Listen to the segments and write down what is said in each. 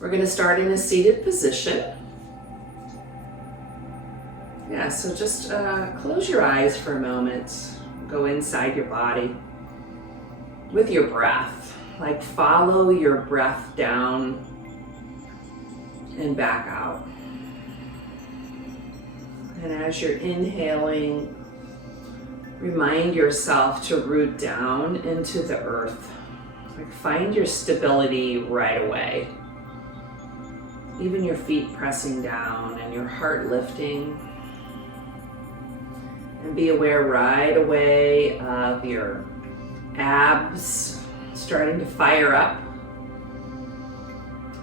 We're going to start in a seated position. Yeah, so just close your eyes for a moment. Go inside your body with your breath. Like follow your breath down and back out. And as you're inhaling, remind yourself to root down into the earth. Like find your stability right away. Even your feet pressing down and your heart lifting. And be aware right away of your abs starting to fire up.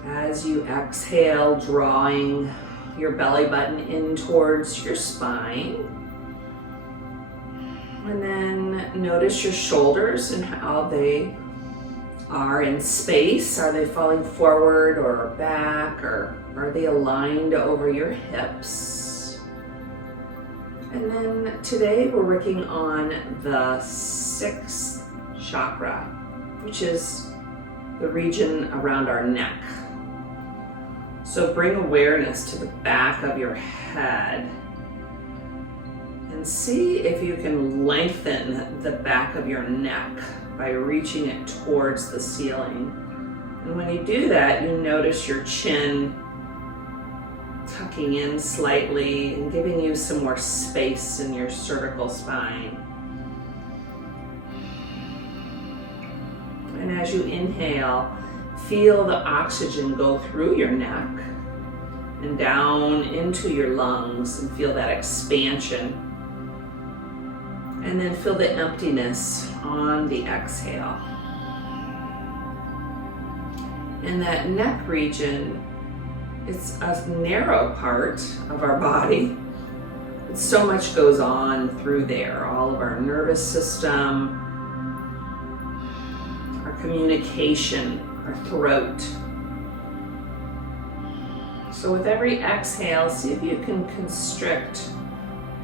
As you exhale, drawing your belly button in towards your spine. And then notice your shoulders and how they are in space. Are they falling forward or back, or are they aligned over your hips? And then today we're working on the sixth chakra, which is the region around our neck. So bring awareness to the back of your head and see if you can lengthen the back of your neck by reaching it towards the ceiling. And when you do that, you notice your chin tucking in slightly and giving you some more space in your cervical spine. And as you inhale, feel the oxygen go through your neck and down into your lungs and feel that expansion. And then feel the emptiness on the exhale. And that neck region, it's a narrow part of our body. But so much goes on through there. All of our nervous system, our communication, our throat. So with every exhale, see if you can constrict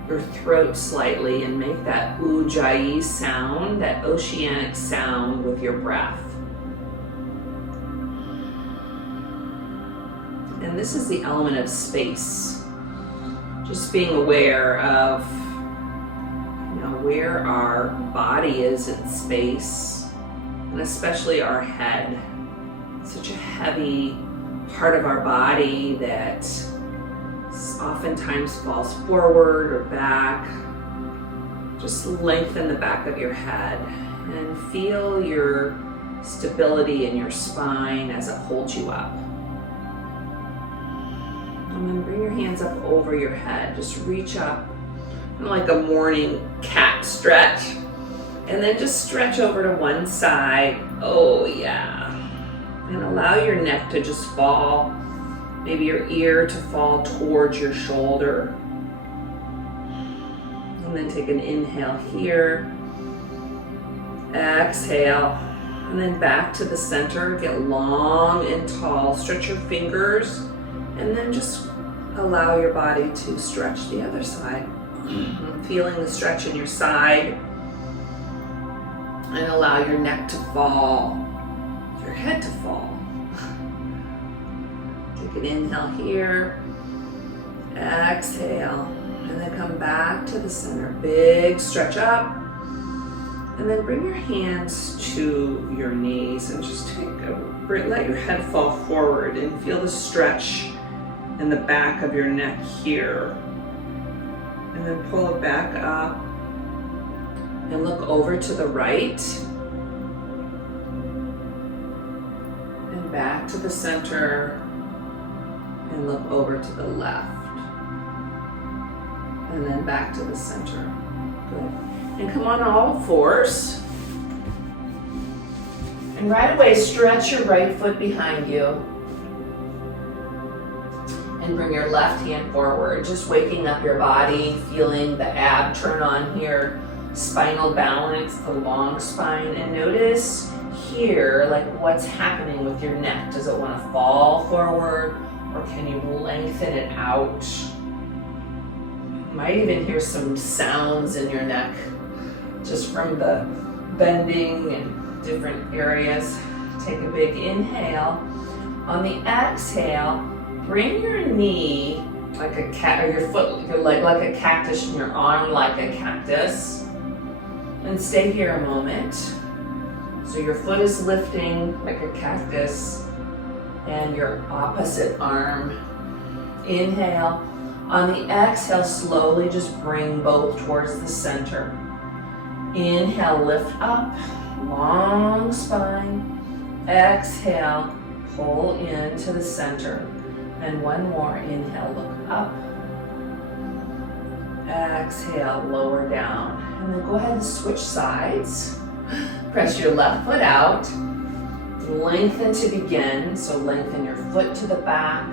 your throat slightly and make that ujjayi sound, that oceanic sound with your breath. And this is the element of space. Just being aware of, where our body is in space, and especially our head. Such a heavy part of our body that oftentimes falls forward or back. Just lengthen the back of your head and feel your stability in your spine as it holds you up. And then bring your hands up over your head. Just reach up, like a morning cat stretch. And then just stretch over to one side. Oh yeah. And allow your neck to just fall. Maybe your ear to fall towards your shoulder. And then take an inhale here. Exhale. And then back to the center. Get long and tall. Stretch your fingers. And then just allow your body to stretch the other side. Feeling the stretch in your side. And allow your neck to fall. Your head to fall. Take an inhale here. Exhale. And then come back to the center. Big stretch up. And then bring your hands to your knees and just let your head fall forward and feel the stretch in the back of your neck here. And then pull it back up and look over to the right and back to the center and look over to the left and then back to the center. Good. And come on all fours. And right away, stretch your right foot behind you. And bring your left hand forward, just waking up your body, feeling the ab turn on here, spinal balance, the long spine. And notice here, like what's happening with your neck. Does it want to fall forward, or can you lengthen it out? You might even hear some sounds in your neck, just from the bending and different areas. Take a big inhale. On the exhale, bring your knee like a cat, or your foot, your leg like a cactus, and your arm like a cactus. And stay here a moment. So your foot is lifting like a cactus, and your opposite arm. Inhale. On the exhale, slowly just bring both towards the center. Inhale, lift up, long spine. Exhale, pull into the center. And one more, inhale, look up. Exhale, lower down. And then go ahead and switch sides. Press your left foot out. Lengthen to begin. So lengthen your foot to the back.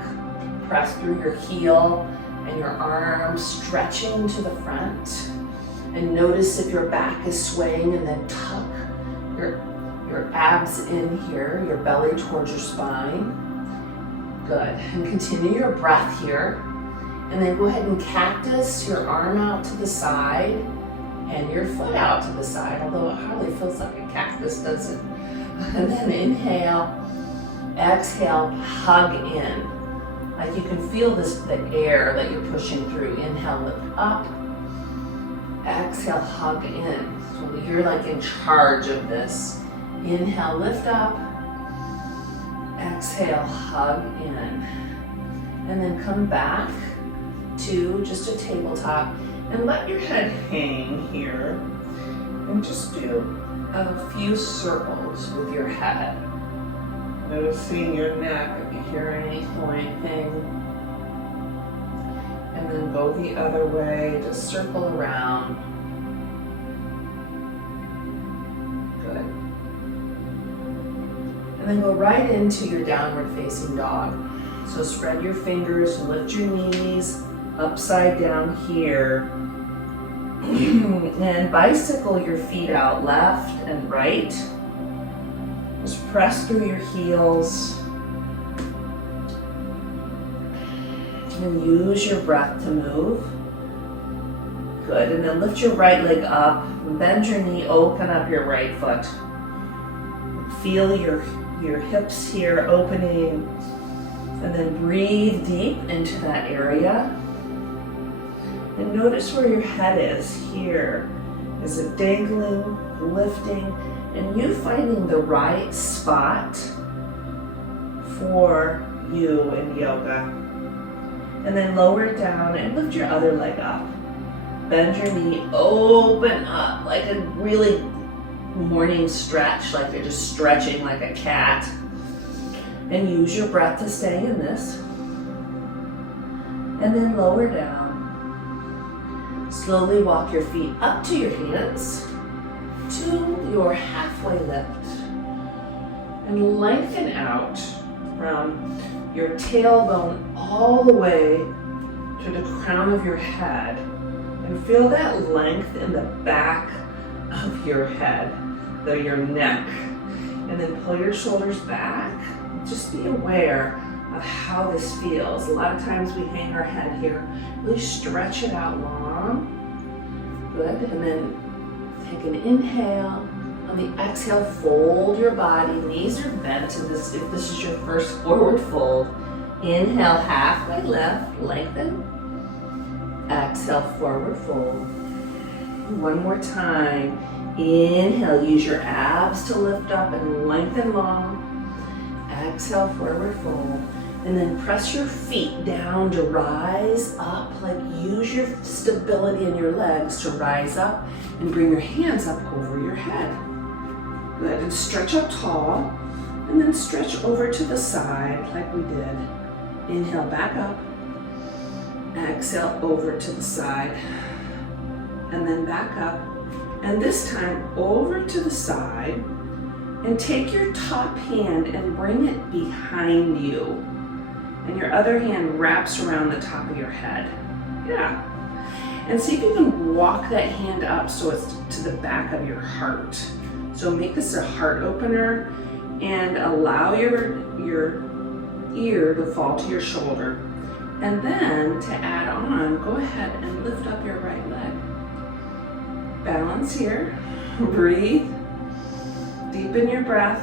Press through your heel and your arms stretching to the front. And notice if your back is swaying, and then tuck your abs in here, your belly towards your spine. Good. And continue your breath here. And then go ahead and cactus your arm out to the side and your foot out to the side, although it hardly feels like a cactus, does it? And then inhale, exhale, hug in. Like you can feel this, the air that you're pushing through. Inhale, lift up. Exhale, hug in. So you're like in charge of this. Inhale, lift up. Exhale, hug in. And then come back to just a tabletop and let your head hang here. And just do a few circles with your head. Noticing your neck, if you hear anything. And then go the other way, just circle around. Good. And then go right into your downward facing dog. So spread your fingers, lift your knees upside down here. And bicycle your feet out left and right. Just press through your heels. And use your breath to move. Good, and then lift your right leg up, bend your knee, open up your right foot. Feel your hips here opening, and then breathe deep into that area. And notice where your head is here. Is it dangling, lifting, and you finding the right spot for you in yoga. And then lower it down and lift your other leg up. Bend your knee, open up like a really morning stretch, like you're just stretching like a cat. And use your breath to stay in this. And then lower down. Slowly walk your feet up to your hands, to your halfway lift. And lengthen out from your tailbone all the way to the crown of your head. And feel that length in the back of your head, your neck. And then pull your shoulders back. Just be aware of how this feels. A lot of times we hang our head here. Really stretch it out long. Good. And then take an inhale. On the exhale, fold your body. Knees are bent. And if this is your first forward fold, inhale, halfway left, lengthen. Exhale, forward fold. One more time. Inhale, use your abs to lift up and lengthen long. Exhale, forward fold. And then press your feet down to rise up. Like use your stability in your legs to rise up and bring your hands up over your head. Good, and stretch up tall. And then stretch over to the side like we did. Inhale, back up. Exhale, over to the side. And then back up. And this time over to the side. And take your top hand and bring it behind you. And your other hand wraps around the top of your head. Yeah. And see if you can walk that hand up so it's to the back of your heart. So make this a heart opener and allow your ear to fall to your shoulder. And then to add on, go ahead and lift up your right leg. Balance here. Breathe. Deepen your breath.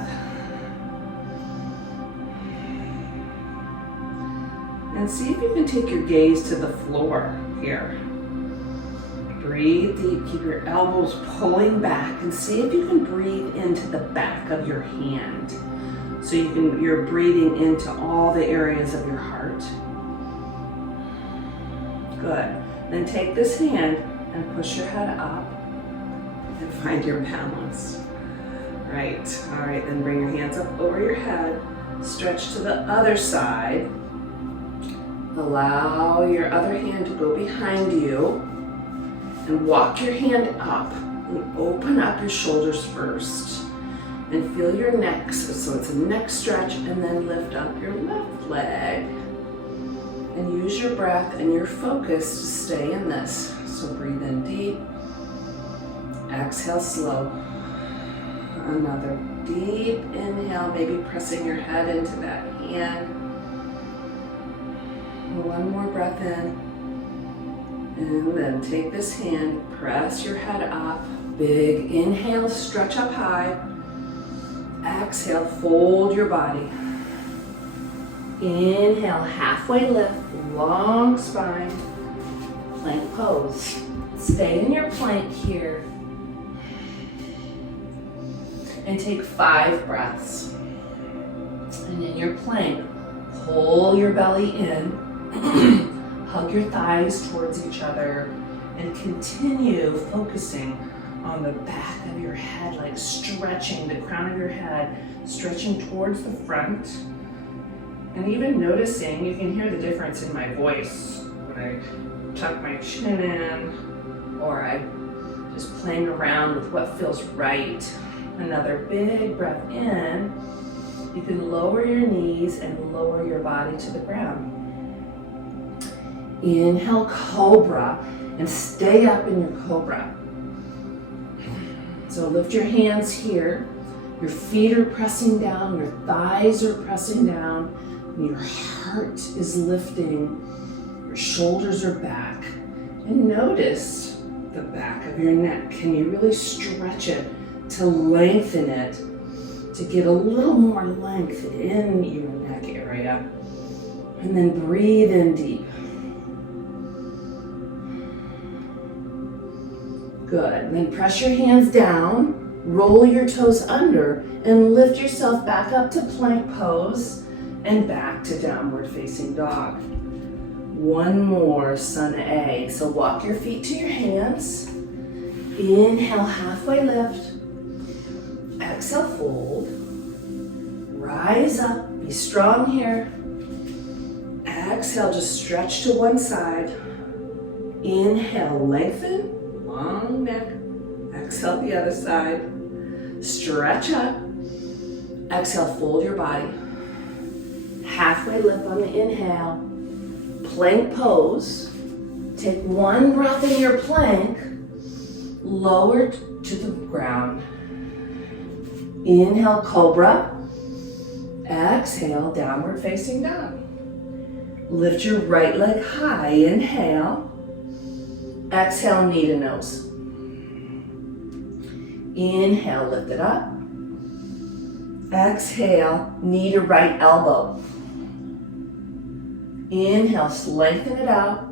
And see if you can take your gaze to the floor here. Breathe deep, keep your elbows pulling back, and see if you can breathe into the back of your hand. So you're breathing into all the areas of your heart. Good. Then take this hand and push your head up and find your balance. Right. All right, then bring your hands up over your head. Stretch to the other side. Allow your other hand to go behind you. And walk your hand up and open up your shoulders first. And feel your neck, so it's a neck stretch, and then lift up your left leg. And use your breath and your focus to stay in this. So breathe in deep. Exhale slow. Another deep inhale, maybe pressing your head into that hand. One more breath in. And then take this hand, press your head up. Big inhale, stretch up high. Exhale, fold your body. Inhale, halfway lift, long spine, plank pose. Stay in your plank here. And take 5 breaths. And in your plank, pull your belly in. Hug your thighs towards each other and continue focusing on the back of your head, like stretching the crown of your head, stretching towards the front. And even noticing, you can hear the difference in my voice when I tuck my chin in or I just playing around with what feels right. Another big breath in. You can lower your knees and lower your body to the ground. Inhale, cobra, and stay up in your cobra. So lift your hands here. Your feet are pressing down, your thighs are pressing down, and your heart is lifting. Your shoulders are back. And notice the back of your neck. Can you really stretch it to lengthen it, to get a little more length in your neck area? And then breathe in deep. Good. And then press your hands down, roll your toes under, and lift yourself back up to plank pose and back to downward facing dog. One more, sun A. So walk your feet to your hands. Inhale, halfway lift. Exhale, fold. Rise up, be strong here. Exhale, just stretch to one side. Inhale, lengthen. Long neck. Exhale the other side. Stretch up. Exhale, fold your body. Halfway lift on the inhale. Plank pose. Take one breath in your plank. Lower to the ground. Inhale, cobra. Exhale, downward facing dog. Lift your right leg high. Inhale. Exhale, knee to nose. Inhale, lift it up. Exhale, knee to right elbow. Inhale, lengthen it out.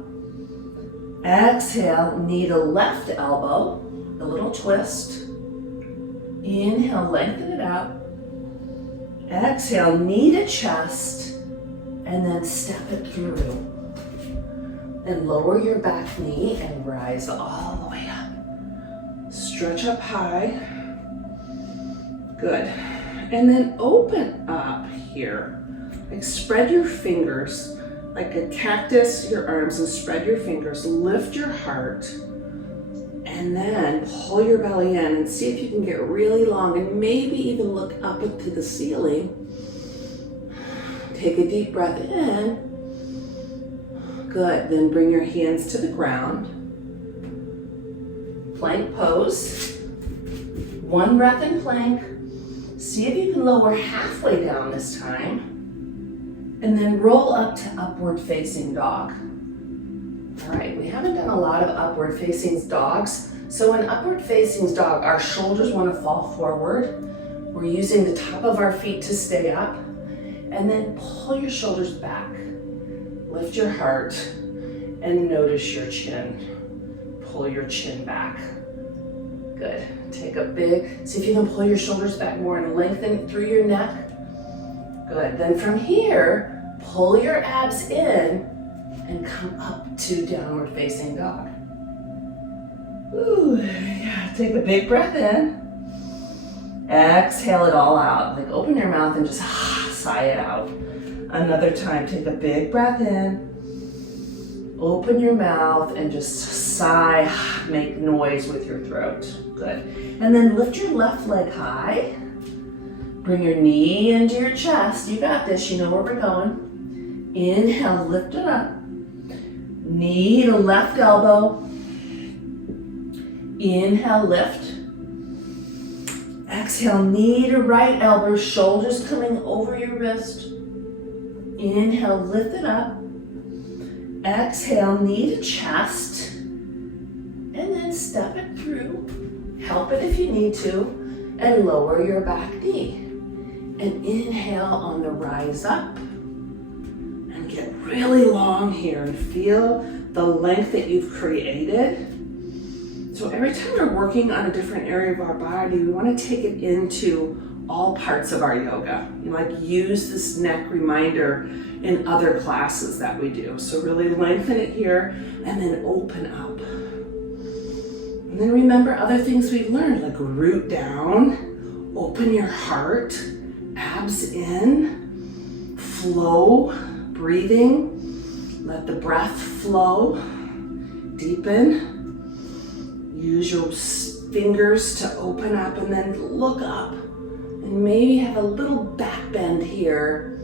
Exhale, knee to left elbow, a little twist. Inhale, lengthen it out. Exhale, knee to chest, and then step it through. And lower your back knee and rise all the way up. Stretch up high. Good. And then open up here. Like spread your fingers like a cactus, your arms, and spread your fingers. Lift your heart. And then pull your belly in and see if you can get really long and maybe even look up into the ceiling. Take a deep breath in. Good, then bring your hands to the ground. Plank pose. One breath in plank. See if you can lower halfway down this time. And then roll up to upward facing dog. All right, we haven't done a lot of upward facing dogs. So in upward facing dog, our shoulders want to fall forward. We're using the top of our feet to stay up. And then pull your shoulders back. Lift your heart and notice your chin. Pull your chin back. Good. Take a big, see if you can pull your shoulders back more and lengthen through your neck. Good. Then from here, pull your abs in and come up to downward facing dog. Ooh, yeah. Take a big breath in. Exhale it all out. Like open your mouth and just sigh it out. Another time, take a big breath in. Open your mouth and just sigh, make noise with your throat. Good. And then lift your left leg high. Bring your knee into your chest. You got this, you know where we're going. Inhale, lift it up. Knee to left elbow. Inhale, lift. Exhale, knee to right elbow, shoulders coming over your wrist. Inhale, lift it up. Exhale, knee to chest. And then step it through. Help it if you need to. And lower your back knee. And inhale on the rise up. And get really long here and feel the length that you've created. So every time we're working on a different area of our body, we want to take it into all parts of our yoga. You like use this neck reminder in other classes that we do. So really lengthen it here and then open up. And then remember other things we've learned, like root down, open your heart, abs in, flow, breathing, let the breath flow, deepen. Use your fingers to open up and then look up and maybe have a little back bend here.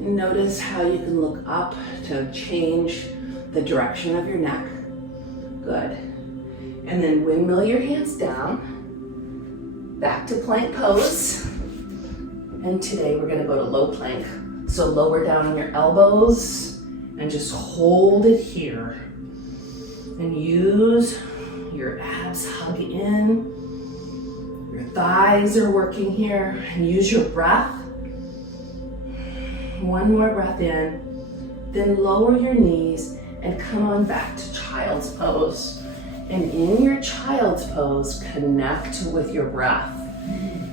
And notice how you can look up to change the direction of your neck. Good. And then windmill your hands down. Back to plank pose. And today we're going to go to low plank. So lower down on your elbows and just hold it here. And use your abs, hug in. Your thighs are working here. And use your breath. One more breath in. Then lower your knees and come on back to child's pose. And in your child's pose, connect with your breath.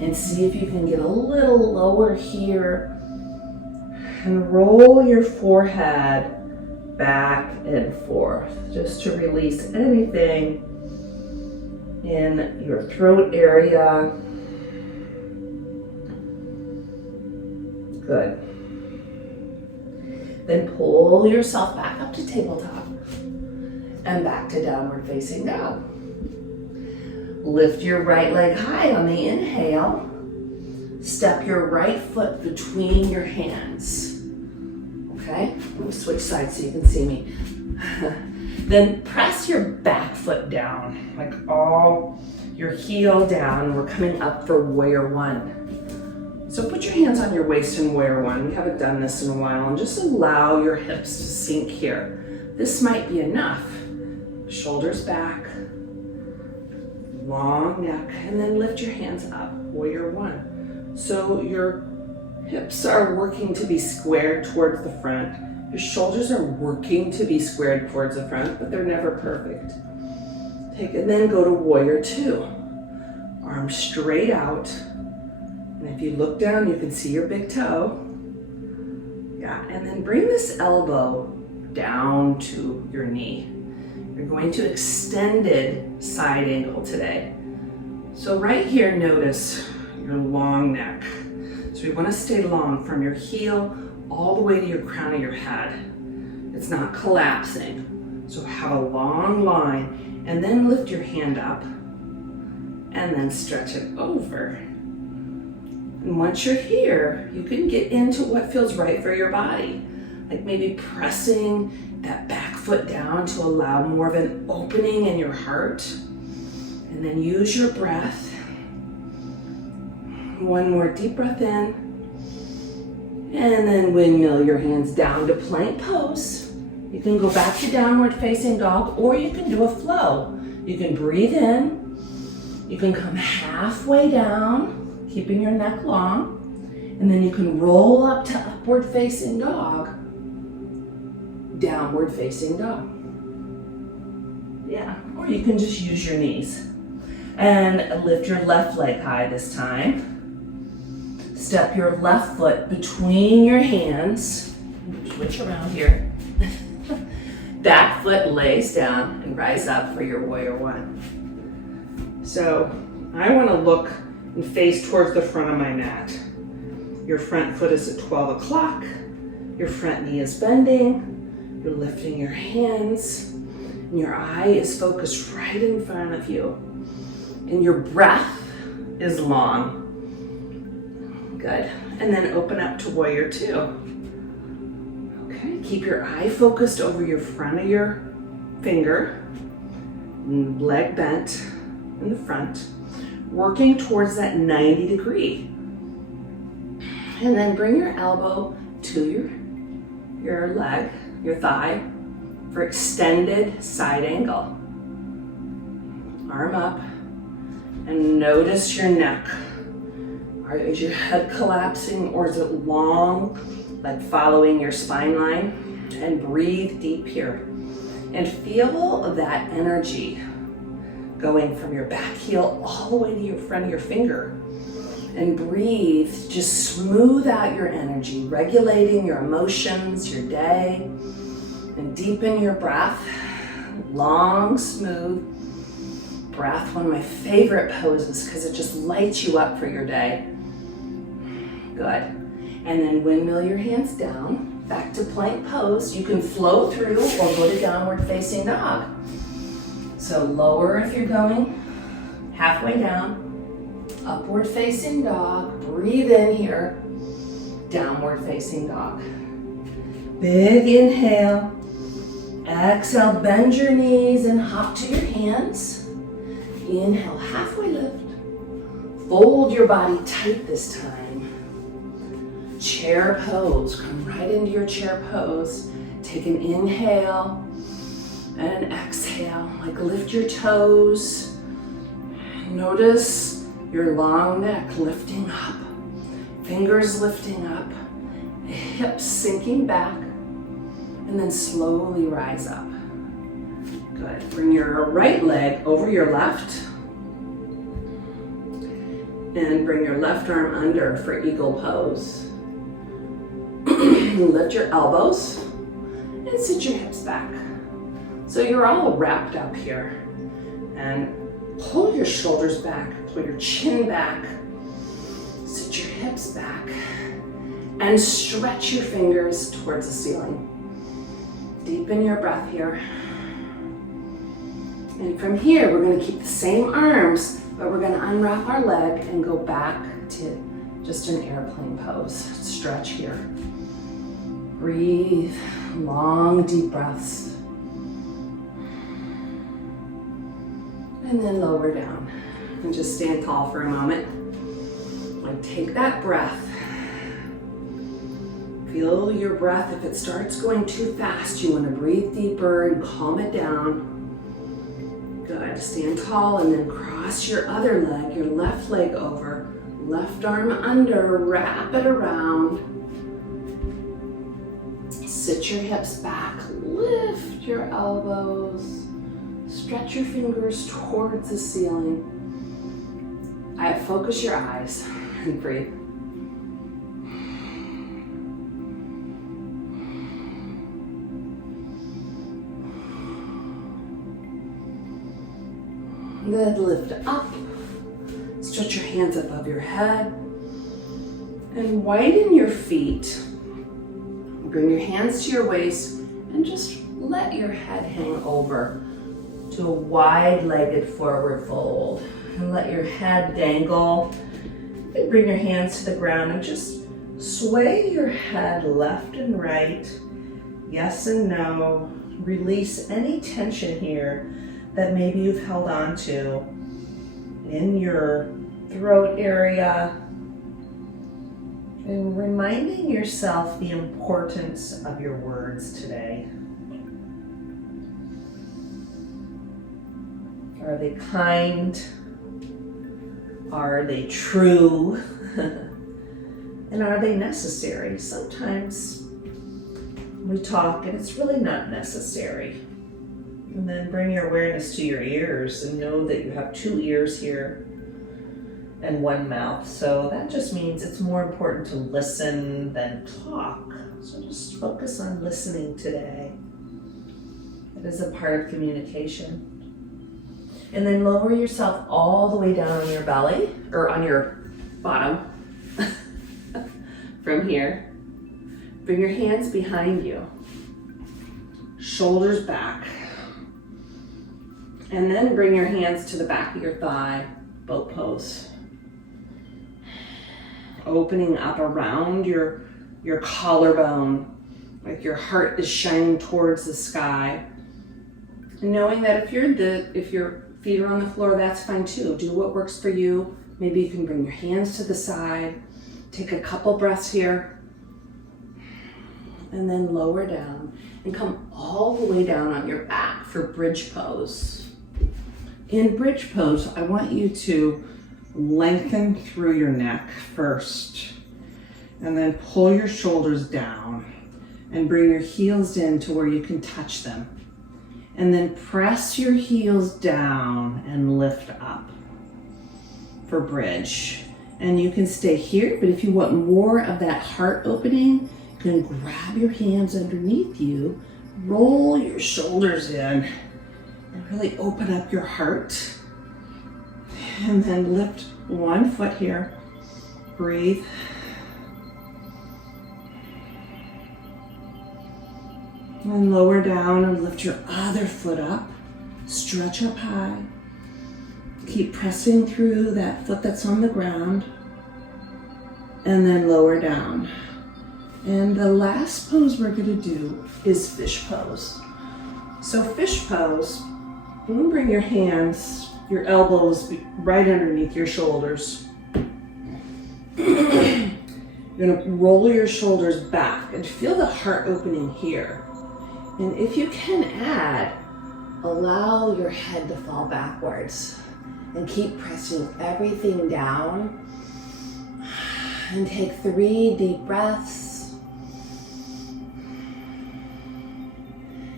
And see if you can get a little lower here. And roll your forehead back and forth, just to release anything in your throat area. Good. Then pull yourself back up to tabletop and back to downward facing dog. Lift your right leg high on the inhale. Step your right foot between your hands. Okay, let me switch sides so you can see me. Then press your back foot down, like all your heel down. We're coming up for warrior one. So put your hands on your waist in warrior one. We haven't done this in a while, and just allow your hips to sink here. This might be enough. Shoulders back, long neck, and then lift your hands up, warrior one. So your hips are working to be squared towards the front. Your shoulders are working to be squared towards the front, but they're never perfect. Take it, and then go to warrior two. Arms straight out. And if you look down, you can see your big toe. Yeah, and then bring this elbow down to your knee. You're going to extended side angle today. So right here, notice your long neck. So we want to stay long from your heel all the way to your crown of your head. It's not collapsing. So have a long line and then lift your hand up and then stretch it over. And once you're here, you can get into what feels right for your body. Like maybe pressing that back foot down to allow more of an opening in your heart. And then use your breath. One more deep breath in. And then windmill your hands down to plank pose. You can go back to downward facing dog, or you can do a flow. You can breathe in. You can come halfway down, keeping your neck long. And then you can roll up to upward facing dog. downward facing dog. Yeah, or you can just use your knees. And lift your left leg high this time. Step your left foot between your hands. Switch around here. Back foot lays down and rise up for your warrior one. So I want to look and face towards the front of my mat. Your front foot is at 12 o'clock. Your front knee is bending. You're lifting your hands. And your eye is focused right in front of you. And your breath is long. Good. And then open up to warrior two. Okay, keep your eye focused over your front of your finger. Leg bent in the front. Working towards that 90 degree. And then bring your elbow to your leg, your thigh, for extended side angle. Arm up. And notice your neck. Is your head collapsing or is it long, like following your spine line? And breathe deep here. And feel that energy going from your back heel all the way to your front of your finger. And breathe, just smooth out your energy, regulating your emotions, your day. And deepen your breath. Long, smooth breath, one of my favorite poses because it just lights you up for your day. Good. And then windmill your hands down, back to plank pose. You can flow through or go to downward facing dog. So lower if you're going, halfway down, upward facing dog, breathe in here, downward facing dog. Big inhale, exhale, bend your knees and hop to your hands. Inhale, halfway lift. Fold your body tight this time. Chair pose, come right into your chair pose. Take an inhale and an exhale, like lift your toes. Notice your long neck lifting up, fingers lifting up, hips sinking back, and then slowly rise up. Good. Bring your right leg over your left. And bring your left arm under for eagle pose. Lift your elbows and sit your hips back. So you're all wrapped up here. And pull your shoulders back, pull your chin back, sit your hips back, and stretch your fingers towards the ceiling. Deepen your breath here. And from here, we're going to keep the same arms, but we're going to unwrap our leg and go back to just an airplane pose. Stretch here. Breathe, long, deep breaths. And then lower down. And just stand tall for a moment. And take that breath. Feel your breath. If it starts going too fast, you want to breathe deeper and calm it down. Good. Stand tall and then cross your other leg, your left leg over, left arm under, wrap it around. Sit your hips back, lift your elbows, stretch your fingers towards the ceiling. Focus your eyes and breathe. Then lift up, stretch your hands above your head, and widen your feet. Bring your hands to your waist and just let your head hang over to a wide-legged forward fold. And let your head dangle. And bring your hands to the ground and just sway your head left and right, yes and no. Release any tension here that maybe you've held on to in your throat area, and reminding yourself the importance of your words today. Are they kind? Are they true? And are they necessary? Sometimes we talk and it's really not necessary. And then bring your awareness to your ears and know that you have 2 ears here and 1 mouth. So that just means it's more important to listen than talk. So just focus on listening today. It is a part of communication. And then lower yourself all the way down on your belly, or on your bottom. From here. Bring your hands behind you. Shoulders back. And then bring your hands to the back of your thigh, boat pose. Opening up around your collarbone, like your heart is shining towards the sky. And knowing that if your feet are on the floor, that's fine too. Do what works for you. Maybe you can bring your hands to the side. Take a couple breaths here. And then lower down and come all the way down on your back for bridge pose. In bridge pose, I want you to lengthen through your neck first, and then pull your shoulders down and bring your heels in to where you can touch them. And then press your heels down and lift up for bridge. And you can stay here, but if you want more of that heart opening, you can grab your hands underneath you, roll your shoulders in, and really open up your heart. And then lift 1 foot here. Breathe. And lower down and lift your other foot up. Stretch up high. Keep pressing through that foot that's on the ground. And then lower down. And the last pose we're going to do is fish pose. So fish pose, you can bring your hands, your elbows right underneath your shoulders. You're going to roll your shoulders back and feel the heart opening here. And if you can add, allow your head to fall backwards and keep pressing everything down. And take 3 deep breaths.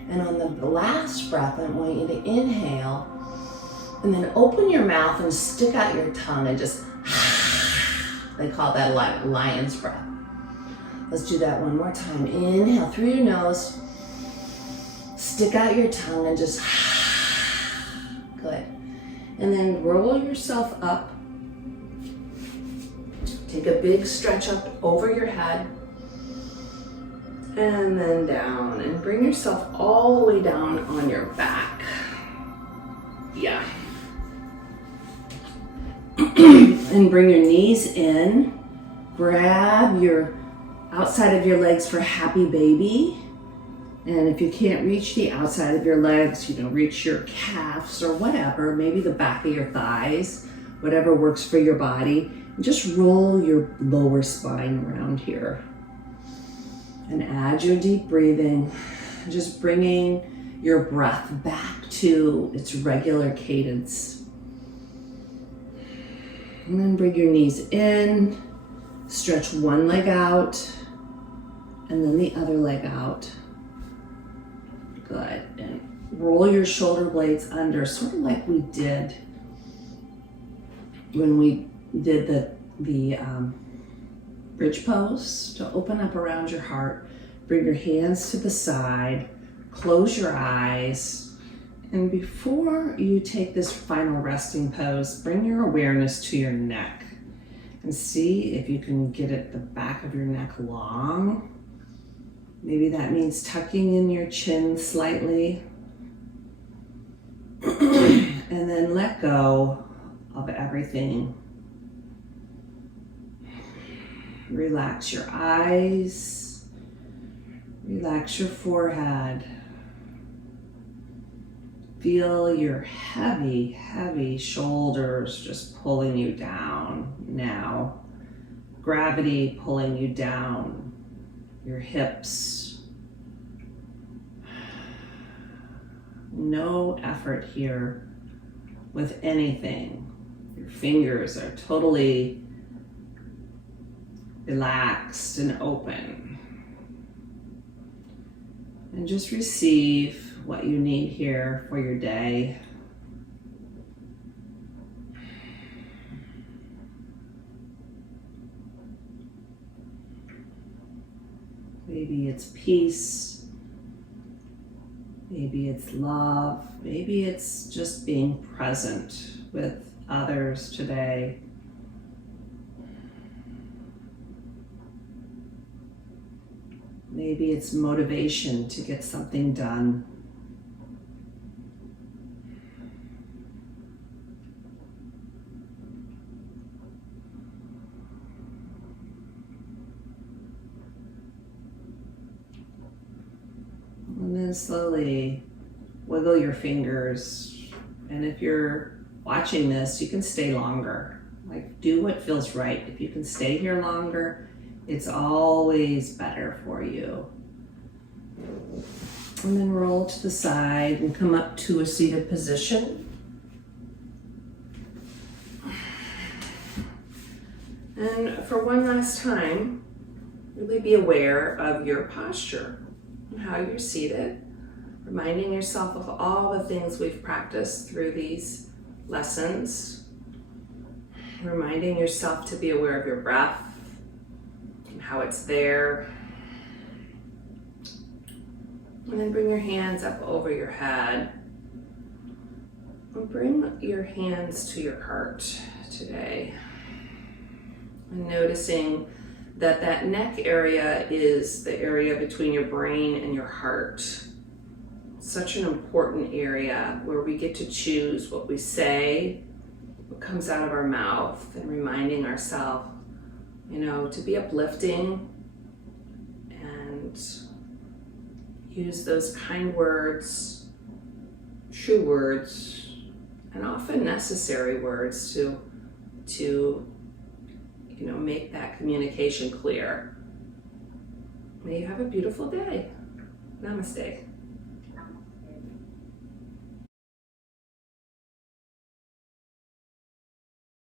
And on the last breath, I want you to inhale and then open your mouth and stick out your tongue and just, they call that lion's breath. Let's do that one more time. Inhale through your nose, stick out your tongue and just, good. And then roll yourself up. Take a big stretch up over your head. And then down, and bring yourself all the way down on your back. Yeah. And bring your knees in. Grab your outside of your legs for happy baby. And if you can't reach the outside of your legs, reach your calves or whatever, maybe the back of your thighs, whatever works for your body. And just roll your lower spine around here. And add your deep breathing, just bringing your breath back to its regular cadence. And then bring your knees in, stretch one leg out, and then the other leg out. Good, and roll your shoulder blades under, sort of like we did when we did the bridge pose, to open up around your heart. Bring your hands to the side, close your eyes, and before you take this final resting pose, bring your awareness to your neck and see if you can get at the back of your neck long. Maybe that means tucking in your chin slightly. And then let go of everything. Relax your eyes, relax your forehead. Feel your heavy, heavy shoulders just pulling you down now. Gravity pulling you down, your hips. No effort here with anything. Your fingers are totally relaxed and open. And just receive what you need here for your day. Maybe it's peace, maybe it's love, maybe it's just being present with others today. Maybe it's motivation to get something done. And then slowly wiggle your fingers. And if you're watching this, you can stay longer. Like, do what feels right. If you can stay here longer, it's always better for you. And then roll to the side and come up to a seated position. And for one last time, really be aware of your posture and how you're seated, reminding yourself of all the things we've practiced through these lessons, reminding yourself to be aware of your breath and how it's there. And then bring your hands up over your head. And bring your hands to your heart today. And noticing that that neck area is the area between your brain and your heart. Such an important area where we get to choose what we say, what comes out of our mouth, and reminding ourselves, to be uplifting and use those kind words, true words, and often necessary words to make that communication clear. May you have a beautiful day. Namaste.